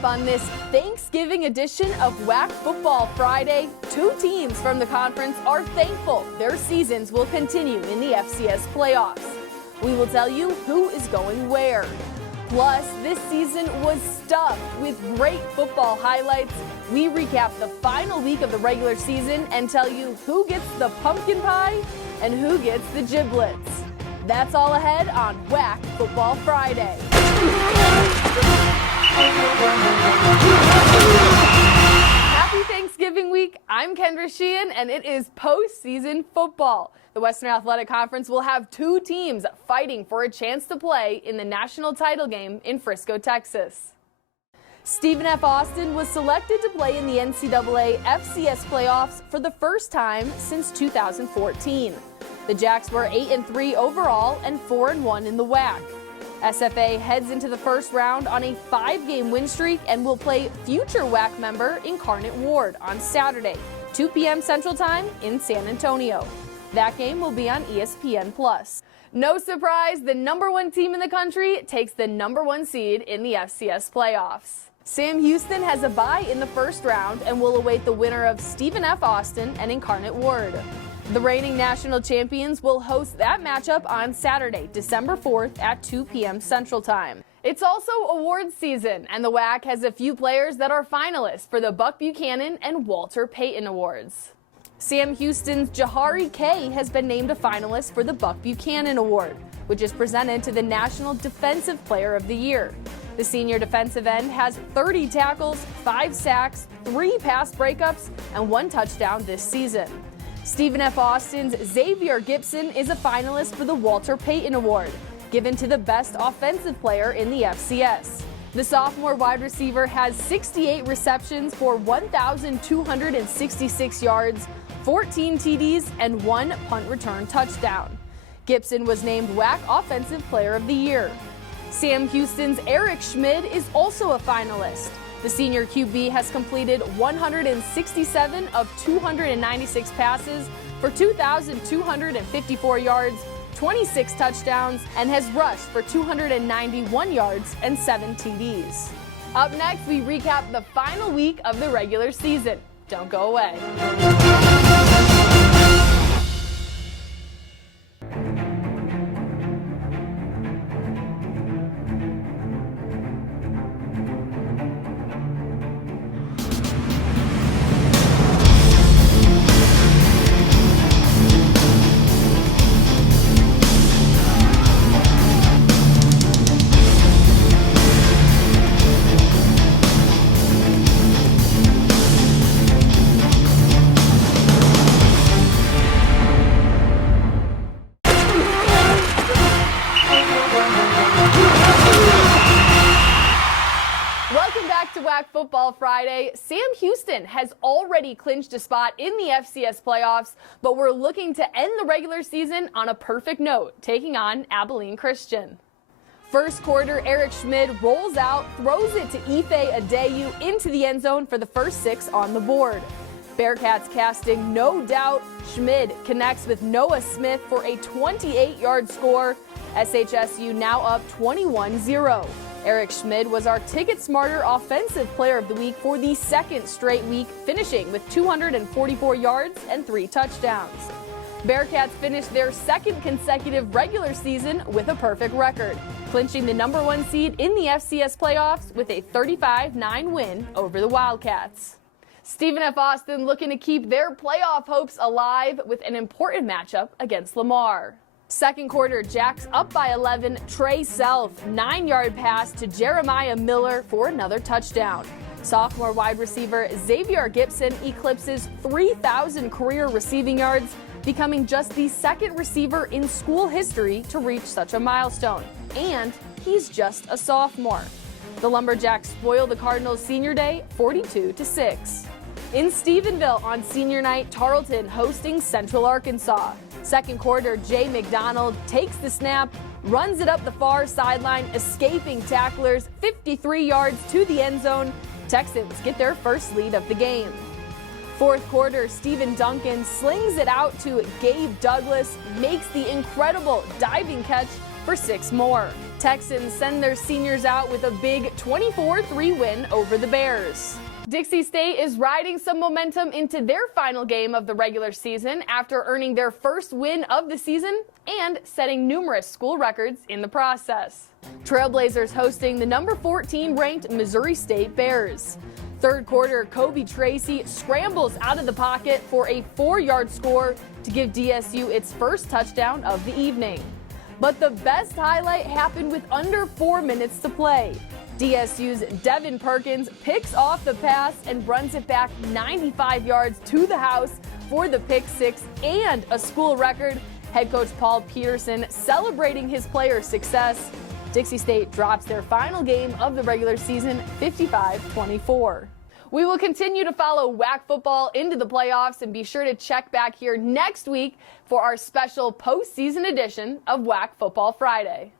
up on this Thanksgiving edition of WAC Football Friday, two teams from the conference are thankful their seasons will continue in the FCS playoffs. We will tell you who is going where. Plus, this season was stuffed with great football highlights. We recap the final week of the regular season and tell you who gets the pumpkin pie and who gets the giblets. That's all ahead on WAC Football Friday. Happy Thanksgiving week. I'm Kendra Sheehan, and it is postseason football. The Western Athletic Conference will have two teams fighting for a chance to play in the national title game in Frisco, Texas. Stephen F. Austin was selected to play in the NCAA FCS playoffs for the first time since 2014. The Jacks were 8-3 overall and 4-1 in the WAC. SFA heads into the first round on a 5-game win streak and will play future WAC member Incarnate Ward on Saturday, 2 p.m. Central Time in San Antonio. That game will be on ESPN+. No surprise, the number one team in the country takes the number one seed in the FCS playoffs. Sam Houston has a bye in the first round and will await the winner of Stephen F. Austin and Incarnate Ward. The reigning national champions will host that matchup on Saturday, December 4th at 2 p.m. Central Time. It's also awards season, and the WAC has a few players that are finalists for the Buck Buchanan and Walter Payton Awards. Sam Houston's Jahari Kay has been named a finalist for the Buck Buchanan Award, which is presented to the National Defensive Player of the Year. The senior defensive end has 30 tackles, 5 sacks, 3 pass breakups, and 1 touchdown this season. Stephen F. Austin's Xavier Gibson is a finalist for the Walter Payton Award, given to the best offensive player in the FCS. The sophomore wide receiver has 68 receptions for 1,266 yards, 14 TDs, and 1 punt return touchdown. Gibson was named WAC Offensive Player of the Year. Sam Houston's Eric Schmid is also a finalist. The senior QB has completed 167 of 296 passes for 2,254 yards, 26 touchdowns, and has rushed for 291 yards and 7 TDs. Up next, we recap the final week of the regular season. Don't go away. WAC Football Friday. Sam Houston has already clinched a spot in the FCS playoffs, but we're looking to end the regular season on a perfect note, taking on Abilene Christian. First quarter, Eric Schmid rolls out, throws it to Ife Adeyu into the end zone for the first 6 on the board. Bearcats casting no doubt. Schmid connects with Noah Smith for a 28-yard score. SHSU now up 21-0. Eric Schmid was our Ticket Smarter Offensive Player of the Week for the second straight week, finishing with 244 yards and 3 touchdowns. Bearcats finished their second consecutive regular season with a perfect record, clinching the number one seed in the FCS playoffs with a 35-9 win over the Wildcats. Stephen F. Austin looking to keep their playoff hopes alive with an important matchup against Lamar. Second quarter, Jacks up by 11. Trey Self, 9-yard pass to Jeremiah Miller for another touchdown. Sophomore wide receiver Xavier Gibson eclipses 3,000 career receiving yards, becoming just the second receiver in school history to reach such a milestone. And he's just a sophomore. The Lumberjacks spoil the Cardinals' senior day 42-6. In Stephenville on senior night, Tarleton hosting Central Arkansas. Second quarter, Jay McDonald takes the snap, runs it up the far sideline, escaping tacklers 53 yards to the end zone. Texans get their first lead of the game. Fourth quarter, Stephen Duncan slings it out to Gabe Douglas, makes the incredible diving catch for 6 more. Texans send their seniors out with a big 24-3 win over the Bears. Dixie State is riding some momentum into their final game of the regular season after earning their first win of the season and setting numerous school records in the process. Trailblazers hosting the number 14 ranked Missouri State Bears. Third quarter, Kobe Tracy scrambles out of the pocket for a 4-yard score to give DSU its first touchdown of the evening. But the best highlight happened with under 4 minutes to play. DSU's Devin Perkins picks off the pass and runs it back 95 yards to the house for the pick six and a school record. Head coach Paul Peterson celebrating his players' success. Dixie State drops their final game of the regular season 55-24. We will continue to follow WAC football into the playoffs and be sure to check back here next week for our special postseason edition of WAC Football Friday.